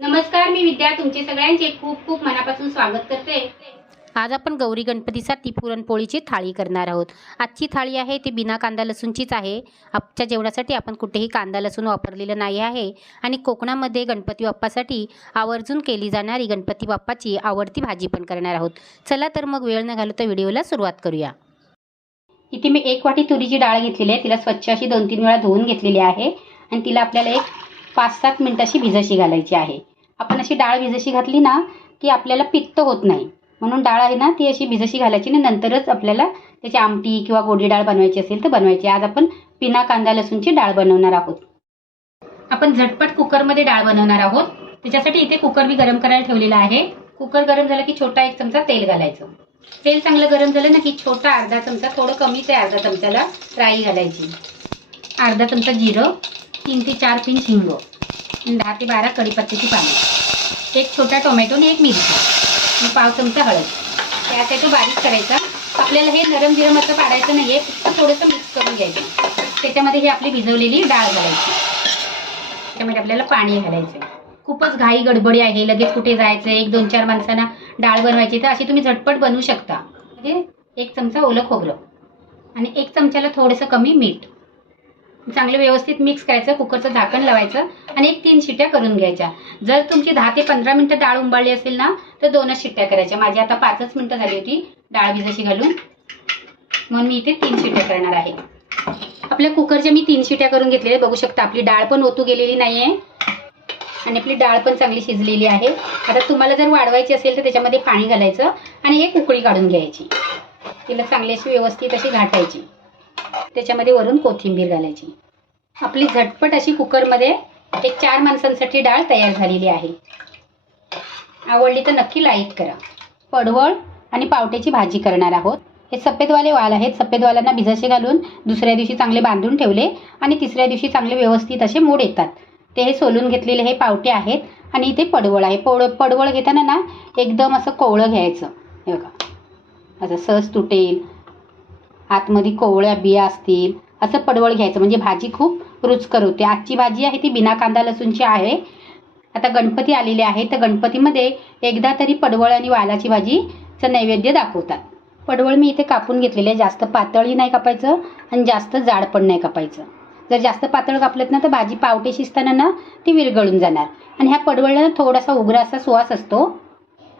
नमस्कार मी विद्या. तुमचे सगळ्यांचे खूप खूप मनापासून स्वागत करते. आज आपण गौरी गणपतीसाठी पुरणपोळीची थाळी करणार आहोत. आजची थाळी आहे ती बिना कांदा लसूणचीच आहे. आजच्या जेवणासाठी आपण कुठेही कांदा लसूण वापरलेलं नाही आहे आणि कोकणामध्ये गणपती बाप्पासाठी आवर्जून केली जाणारी गणपती बाप्पाची आवडती भाजी पण करणार आहोत. चला तर मग वेळ न घालवता व्हिडिओला सुरुवात करूया. इथे मी एक वाटी तुरीची डाळ घेतलेली आहे. तिला स्वच्छ अशी दोन तीन वेळा धुवून घेतलेली आहे आणि तिला आपल्याला एक पाच सात मिनटं अशी भिजशी घालायची आहे. आपण अशी डाळ भिजशी घातली ना की आपल्याला पित्त होत नाही. म्हणून डाळ आहे ना ती अशी भिजशी घालायची आणि नंतरच आपल्याला त्याची आमटी किंवा गोडी डाळ बनवायची असेल तर बनवायची. आज आपण पिना कांदा लसूणची डाळ बनवणार आहोत. आपण झटपट कुकरमध्ये डाळ बनवणार आहोत. त्याच्यासाठी इथे कुकर मी गरम करायला ठेवलेला आहे. कुकर गरम झाला की छोटा एक चमचा तेल घालायचं. तेल चांगलं गरम झालं ना की छोटा अर्धा चमचा थोडं कमीच आहे अर्धा चमच्याला राई घालायची. अर्धा चमचा जिरं. तीन ते चार पिंच हिंग दहा ते बारा कढीपत्त्याची पाने. एक छोटा टोमॅटो आणि एक मिरची. पाव चमचा हळद. त्यासाठी तो बारीक करायचा. आपल्याला हे नरम जिरम असं पाडायचं नाही आहे फक्त थोडंसं मिक्स करून घ्यायचं. त्याच्यामध्ये ही आपली भिजवलेली डाळ घालायची. त्याच्यामध्ये आपल्याला पाणी घालायचं खूपच घाई गडबडी आहे. लगेच कुठे जायचं एक दोन चार माणसांना डाळ बनवायची तर अशी तुम्ही झटपट बनवू शकता. म्हणजे एक चमचा ओलं खोबरं. आणि एक चमच्याला थोडंसं कमी मीठ. चांगलं व्यवस्थित मिक्स करायचं कुकरचं झाकण लावायचं आणि एक तीन शिट्ट्या करून घ्यायच्या. जर तुमची दहा ते पंधरा मिनटं डाळ उंबाळली असेल ना तर दोनच शिट्ट्या करायच्या. माझी आता पाचच मिनटं झाली होती डाळ भिजाशी घालून. म्हणून मी इथे तीन शिट्ट्या करणार आहे. आपल्या कुकरच्या मी तीन शिट्ट्या करून घेतलेल्या. बघू शकता आपली डाळ पण ओतू गेलेली नाही आहे आणि आपली डाळ पण चांगली शिजलेली आहे. आता तुम्हाला जर वाढवायची असेल तर त्याच्यामध्ये पाणी घालायचं आणि एक उकळी काढून घ्यायची. तिला चांगली अशी व्यवस्थित अशी घाटायची. त्याच्यामध्ये वरून कोथिंबीर घालायची. आपली झटपट अशी कुकरमध्ये एक चार माणसांसाठी डाळ तयार झालेली आहे. आवडली तर नक्की लाईक करा. पडवळ आणि पावट्याची भाजी करणार आहोत. हे सफेदवाले वाल आहेत. सफेदवालांना भिजाशे घालून दुसऱ्या दिवशी चांगले बांधून ठेवले आणि तिसऱ्या दिवशी चांगले व्यवस्थित असे मोड येतात. ते हे सोलून घेतलेले हे पावटे आहेत आणि इथे पडवळ आहे. पड पडवळ घेताना ना एकदम असं कोवळं घ्यायचं. हे बघा. असं सहज तुटेल. आतमध्ये कोवळ्या बिया असतील. असं पडवळ घ्यायचं. म्हणजे भाजी खूप रुचकर होते. आजची भाजी आहे ती बिना कांदा लसूणची आहे. आता गणपती आलेले आहे तर गणपतीमध्ये एकदा तरी पडवळ आणि वालाची भाजीचं नैवेद्य दाखवतात. पडवळ मी इथे कापून घेतलेले आहे. जास्त पातळही नाही कापायचं आणि जास्त जाड पण नाही कापायचं. जर जास्त पातळ कापलेत ना तर भाजी पावटे शिजताना ना ती विरघळून जाणार. आणि ह्या पडवळला थोडासा उग्र असा सुवास असतो.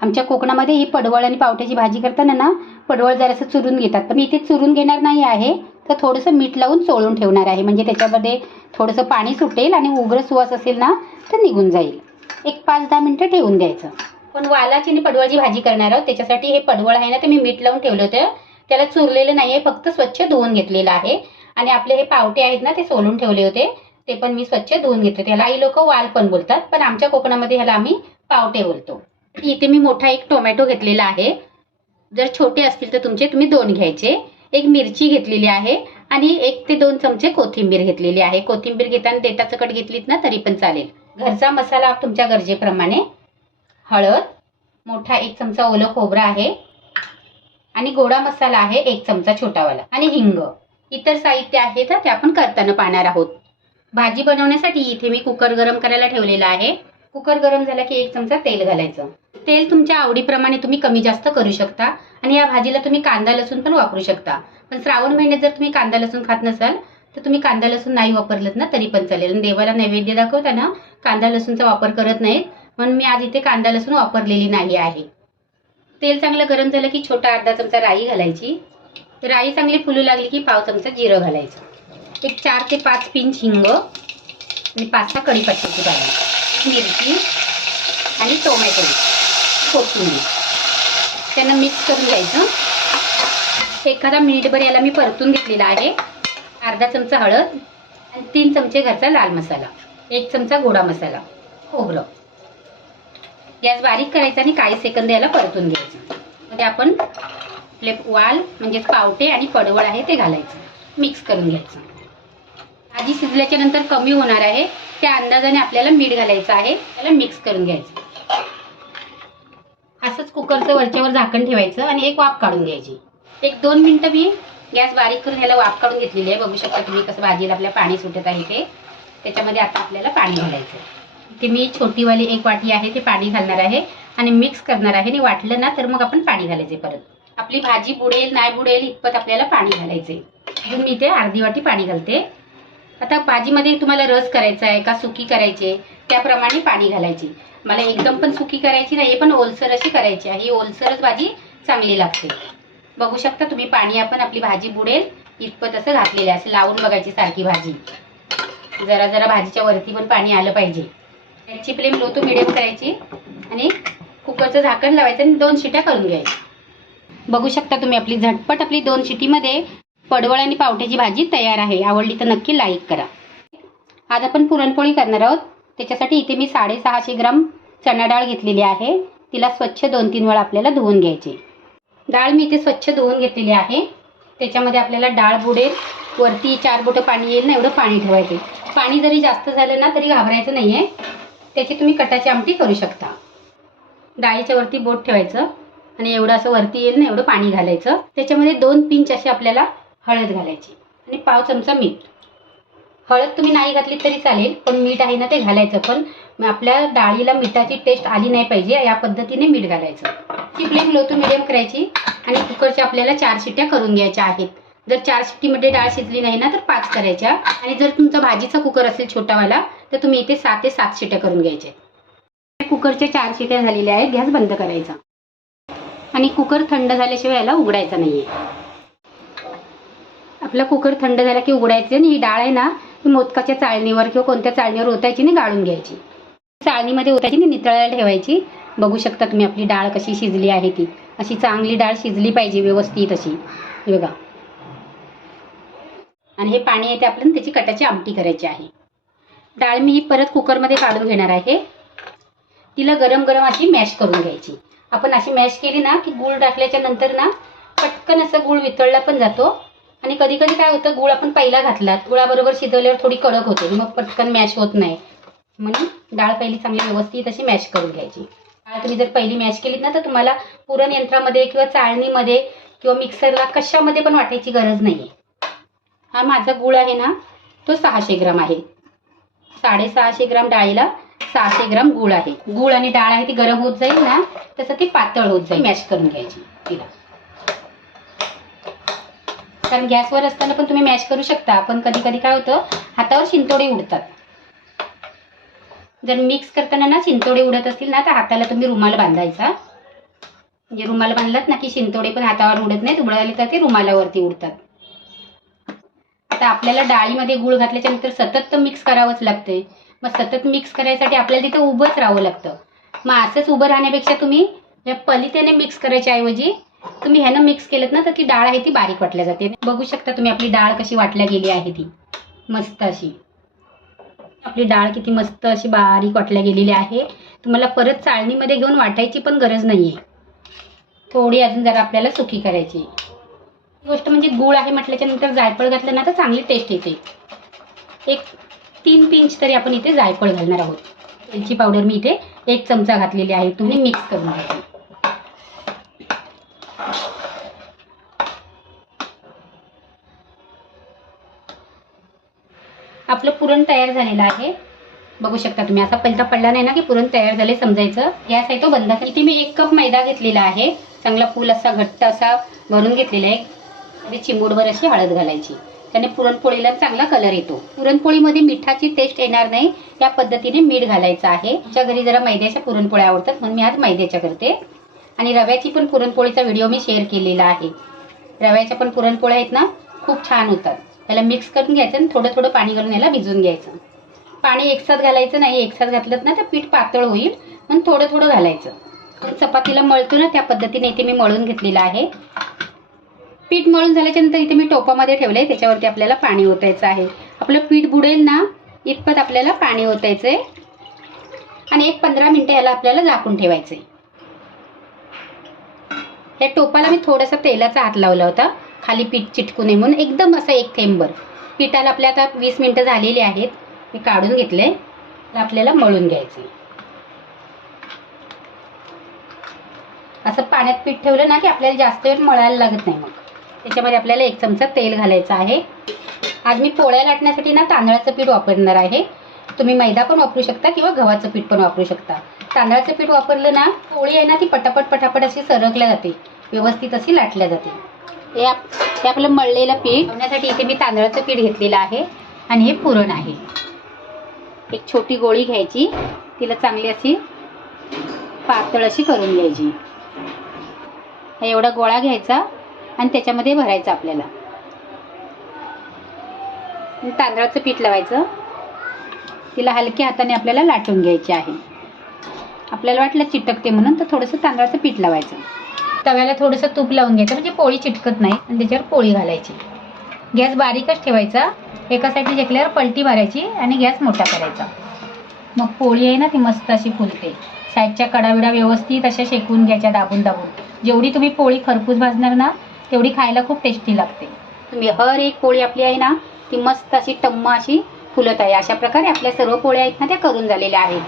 आमच्या कोकणामध्ये ही पडवळ आणि पावट्याची भाजी करताना ना पडवळ जरासं चुरून घेतात. पण मी इथे चुरून घेणार नाही आहे. तर थोडंसं मीठ लावून चोळून ठेवणार आहे. म्हणजे त्याच्यामध्ये थोडंसं पाणी सुटेल आणि उग्र सुवास असेल ना तर निघून जाईल. एक पाच दहा मिनटं ठेवून द्यायचं. पण वालाची आणि पडवळची भाजी करणार आहोत. त्याच्यासाठी हे पडवळ आहे ना ते मी मीठ लावून ठेवलं होतं. त्याला चुरलेलं नाही आहे फक्त स्वच्छ धुवून घेतलेलं आहे. आणि आपले हे पावटे आहेत ना ते सोलून ठेवले होते. ते पण मी स्वच्छ धुवून घेतले त्याला काही लोक वाल पण बोलतात पण आमच्या कोकणामध्ये ह्याला आम्ही पावटे बोलतो. इथे मी मोठा एक टोमॅटो घेतलेला आहे. जर छोटे असतील तर तुमचे तुम्ही दोन घ्यायचे. एक मिरची घेतलेली आहे आणि एक ते दोन चमचे कोथिंबीर घेतलेली आहे. कोथिंबीर घेताना देता कट घेतलीत ना तरी पण चालेल. घरचा मसाला तुमच्या गरजेप्रमाणे. हळद मोठा एक चमचा ओलं खोबरं आहे. आणि गोडा मसाला आहे एक चमचा छोटावाला. आणि हिंग. इतर साहित्य आहे तर ते आपण करताना पाहणार आहोत. भाजी बनवण्यासाठी इथे मी कुकर गरम करायला ठेवलेला आहे. कुकर गरम झाला की एक चमचा तेल घालायचं. तेल तुमच्या आवडीप्रमाणे तुम्ही कमी जास्त करू शकता आणि या भाजीला तुम्ही कांदा लसूण पण वापरू शकता. पण श्रावण महिन्यात जर तुम्ही कांदा लसूण खात नसाल तर तुम्ही कांदा लसूण नाही वापरलं ना तरी पण चालेल. आणि देवाला नैवेद्य दाखवताना कांदा लसूणचा वापर करत नाहीत. म्हणून मी आज इथे कांदा लसूण वापरलेली नाही आहे. तेल चांगलं गरम झालं की छोटा अर्धा चमचा राई घालायची. राई चांगली फुलू लागली की पाव चमचा जिरं घालायचं. एक चार ते पाच पिंच हिंग आणि पाच सहा कढीपत्त्याची पानं मिरची आणि टोमॅटो. कोथिंबीर. त्यांना मिक्स करून घ्यायचं. एखादा मिनिटभर याला मी परतून घेतलेला आहे. अर्धा चमचा हळद आणि तीन चमचे घरचा लाल मसाला. एक चमचा गोडा मसाला. खोबरं. गॅस बारीक करायचा आणि काही सेकंद याला परतून घ्यायचं. मध्ये आपण आपले वाल म्हणजेच पावटे आणि पडवळ आहे ते घालायचं. मिक्स करून घ्यायचं. आधी शिजल्याच्या नंतर कमी होणार आहे. त्या अंदाजाने आपल्याला मीठ घालायचं आहे. त्याला मिक्स करून घ्यायचं. असंच कुकरचं वरच्यावर झाकण ठेवायचं आणि एक वाफ काढून घ्यायची. एक दोन मिनिटं मी गॅस बारीक करून ह्याला वाफ काढून घेतलेली आहे. बघू शकता तुम्ही कसं भाजीला आपल्या पाणी सुटत आहे ते. त्याच्यामध्ये आता आपल्याला पाणी घालायचं ते मी छोटीवाली एक वाटी आहे ते पाणी घालणार आहे आणि मिक्स करणार आहे. आणि वाटलं ना तर मग आपण पाणी घालायचे परत. आपली भाजी बुडेल नाही बुडेल इतपत आपल्याला पाणी घालायचे मी ते अर्धी वाटी पाणी घालते. आता भाजीमध्ये तुम्हाला रस करायचा आहे का सुकी करायची त्याप्रमाणे पाणी घालायची. मला एकदम पण सुकी करायची नाही पण ओलसर अशी करायची आहे. ही ओलसरच भाजी चांगली लागते. बघू शकता तुम्ही पाणी आपण आपली भाजी बुडेल इतपत असं घातलेलं आहे. असं लावून बघायची सारखी भाजी. जरा जरा भाजीच्या वरती पण पाणी आलं पाहिजे. त्याची फ्लेम लो टू मिडियम करायची आणि कुकरचं झाकण लावायचं आणि दोन शिट्या करून घ्यायच्या. बघू शकता तुम्ही आपली झटपट आपली दोन शिटीमध्ये पडवळ आणि पावट्याची भाजी तयार आहे. आवडली तर नक्की लाईक करा. आज आपण पुरणपोळी करणार आहोत. त्याच्यासाठी इथे मी साडेसहाशे ग्राम चणा डाळ घेतलेली आहे. तिला स्वच्छ दोन तीन वेळा आपल्याला धुवून घ्यायची. डाळ मी इथे स्वच्छ धुवून घेतलेली आहे. त्याच्यामध्ये आपल्याला डाळ बुडेल. वरती चार बोटं पाणी येईल ना एवढं पाणी ठेवायचे. पाणी जरी जास्त झालं ना तरी घाबरायचं नाही आहे त्याची तुम्ही कटाची आमटी करू शकता. डाळीच्या वरती बोट ठेवायचं. आणि एवढं असं वरती येईल ना एवढं पाणी घालायचं. त्याच्यामध्ये दोन पिंच असे आपल्याला हळद घालायची आणि पाव चमचा मीठ. हळद तुम्ही नाही घातली तरी चालेल पण मीठ आहे ना ते घालायचं. पण आपल्या डाळीला मिठाची टेस्ट आली नाही पाहिजे या पद्धतीने मीठ घालायचं. ती फ्लेम लो टू मिडियम करायची आणि कुकरच्या आपल्याला चार शिट्ट्या करून घ्यायच्या आहेत. जर चार शिट्टीमध्ये डाळ शिजली नाही ना तर पाच करायच्या. आणि जर तुमचा भाजीचा कुकर असेल छोटावाला तर तुम्ही इथे सात ते सात शिट्ट्या करून घ्यायच्या कुकरच्या चार शिट्ट्या झालेल्या आहेत गॅस बंद करायचा. आणि कुकर थंड झाल्याशिवाय याला उघडायचा नाही आहे आपला कुकर थंड झाला की उघडायचे आणि ही डाळ आहे ना ही मोदकाच्या चाळणीवर किंवा कोणत्या चाळणीवर ओतायची आणि गाळून घ्यायची. चाळणीमध्ये ओतायची आणि नितळायला ठेवायची. बघू शकता तुम्ही आपली डाळ कशी शिजली आहे ती. अशी चांगली डाळ शिजली पाहिजे व्यवस्थित अशी. बघा. आणि हे पाणी आहे ते आपल्याला त्याची कटाची आमटी करायची आहे. डाळ मी ही परत कुकरमध्ये काढून घेणार आहे. तिला गरम गरम अशी मॅश करून घ्यायची. आपण अशी मॅश केली ना की गूळ टाकल्याच्या नंतर ना पटकन असं गूळ वितळला पण जातो. आणि कधी कधी काय होतं गूळ आपण पहिला घातला गुळाबरोबर शिजवल्यावर थोडी कडक होते मग पटकन मॅश होत नाही. म्हणून डाळ पहिली चांगली व्यवस्थित अशी मॅश करून घ्यायची. डाळ तुम्ही जर पहिली मॅश केलीत ना तर तुम्हाला पुरण यंत्रामध्ये किंवा चाळणीमध्ये किंवा मिक्सरला कशामध्ये पण वाटायची गरज नाही हा माझा गूळ आहे ना तो सहाशे ग्राम आहे. साडेसहाशे ग्राम डाळीला सहाशे ग्राम गुळ आहे. गूळ आणि डाळ आहे ती गरम होत जाईल ना तसं ती पातळ होत जाईल. मॅश करून घ्यायची तिला. कारण गॅसवर असताना पण तुम्ही मॅश करू शकता. पण कधी कधी काय होतं हातावर शिंतोडे उडतात. जर मिक्स करताना ना शिंतोडे उडत असतील ना तर हाताला तुम्ही रुमाल बांधायचा. म्हणजे रुमाल बांधलात ना की शिंतोडे पण हातावर उडत नाहीत उडाले तर ते रुमालावरती उडतात. आता आपल्याला डाळीमध्ये गूळ घातल्याच्या नंतर सतत तर मिक्स करावंच लागतंय. मग सतत मिक्स करायसाठी आपल्याला तिथं उभंच राहावं लागतं. मग असंच उभं राहण्यापेक्षा तुम्ही या पलितेने मिक्स करायच्या ऐवजी तुम्ही ह्यानं मिक्स केलं ना तर ती डाळ आहे ती बारीक वाटल्या जाते. बघू शकता तुम्ही आपली डाळ कशी वाटल्या गेली आहे ती. मस्त अशी. आपली डाळ किती मस्त अशी बारीक वाटल्या गेलेली आहे. तुम्हाला परत चाळणीमध्ये घेऊन वाटायची पण गरज नाही आहे थोडी अजून जरा आपल्याला सुकी करायची. गोष्ट म्हणजे गूळ आहे म्हटल्याच्या नंतर जायफळ घातलं ना तर चांगली टेस्ट येते. एक तीन पिंच तरी आपण इथे जायफळ घालणार आहोत. वेलची पावडर मी इथे एक चमचा घातलेली आहे. तुम्ही मिक्स करून घ्या. आपलं पुरण तयार झालेलं आहे. बघू शकता तुम्ही असा पहिला पडला नाही ना की पुरण तयार झाले समजायचं. गॅस आहे तो बंद इथे मी एक कप मैदा घेतलेला आहे. चांगला फुल असा घट्ट असा भरून घेतलेला आहे. आणि चिमूडभर अशी हळद घालायची. त्याने पुरणपोळीला चांगला कलर येतो. पुरणपोळीमध्ये मिठाची टेस्ट येणार नाही. या पद्धतीने मीठ घालायचं आहे. आमच्या घरी जरा मैद्याच्या पुरणपोळ्या आवडतात म्हणून मी आज मैद्याच्या करते. आणि रव्याची पण पुरणपोळीचा व्हिडिओ मी शेअर केलेला आहे. रव्याच्या पण पुरणपोळ्या आहेत ना खूप छान होतात. त्याला मिक्स करून घ्यायचं आणि थोडं थोडं पाणी घालून याला भिजून घ्यायचं. पाणी एकसाथ घालायचं नाही एकसाथ घातलं ना तर पीठ पातळ होईल. पण थोडं थोडं घालायचं. चपातीला मळतो ना त्या पद्धतीने इथे मी मळून घेतलेलं आहे. पीठ मळून झाल्याच्यानंतर इथे मी टोपामध्ये ठेवलं आहे त्याच्यावरती आपल्याला पाणी ओतायचं आहे. आपलं पीठ बुडेल ना इतपत आपल्याला पाणी ओतायचं आहे आणि एक पंधरा मिनटं याला आपल्याला झाकून ठेवायचं आहे या टोपाला मी थोडासा तेलाचा हात लावला होता. खाली पीठ चिटकू नये म्हणून एकदम असं एक थेंबर. पिठाला आपल्या आता वीस मिनटं झालेली आहेत. मी काढून घेतले आपल्याला मळून घ्यायचे असं पाण्यात पीठ ठेवलं ना की आपल्याला जास्त वेळ मळायला लागत नाही मग. त्याच्यामध्ये आपल्याला एक चमचा तेल घालायचं आहे. आज मी पोळ्या लाटण्यासाठी ना तांदळाचं पीठ वापरणार आहे. तुम्ही मैदा पण वापरू शकता किंवा गव्हाचं पीठ पण वापरू शकता. तांदळाचं पीठ वापरलं ना पोळी आहे ना ती पटापट पटापट अशी सरकल्या जाते. व्यवस्थित अशी लाटल्या जाते. हे आप हे आपलं मळलेलं पीठ. बनवण्यासाठी इथे मी तांदळाचं पीठ घेतलेलं आहे आणि हे पुरण आहे. एक छोटी गोळी घ्यायची. तिला चांगली अशी पातळ अशी करून घ्यायची. हा एवढा गोळा घ्यायचा आणि त्याच्यामध्ये भरायचा आपल्याला. तांदळाचं पीठ लावायचं. तिला हलक्या हाताने आपल्याला लाटून घ्यायची आहे. आपल्याला वाटलं चिटकते म्हणून तर थोडंसं तांदळाचं पीठ लावायचं. तव्याला थोडंसं तूप लावून घ्यायचं म्हणजे पोळी चिटकत नाही आणि त्याच्यावर पोळी घालायची. गॅस बारीकच ठेवायचा एका साईडने जेकल्यावर पलटी मारायची आणि गॅस मोठा करायचा. मग पोळी आहे ना ती मस्त अशी फुलते. साईडच्या कडाविडा व्यवस्थित अशा शेकून घ्यायच्या दाबून दाबून. जेवढी तुम्ही पोळी खरपूस भाजणार ना तेवढी खायला खूप टेस्टी लागते. तुम्ही हर एक पोळी आपली आहे ना ती मस्त अशी टम्म अशी फुलत आहे. अशा प्रकारे आपल्या सर्व पोळ्या आहेत ना त्या करून झालेल्या आहेत.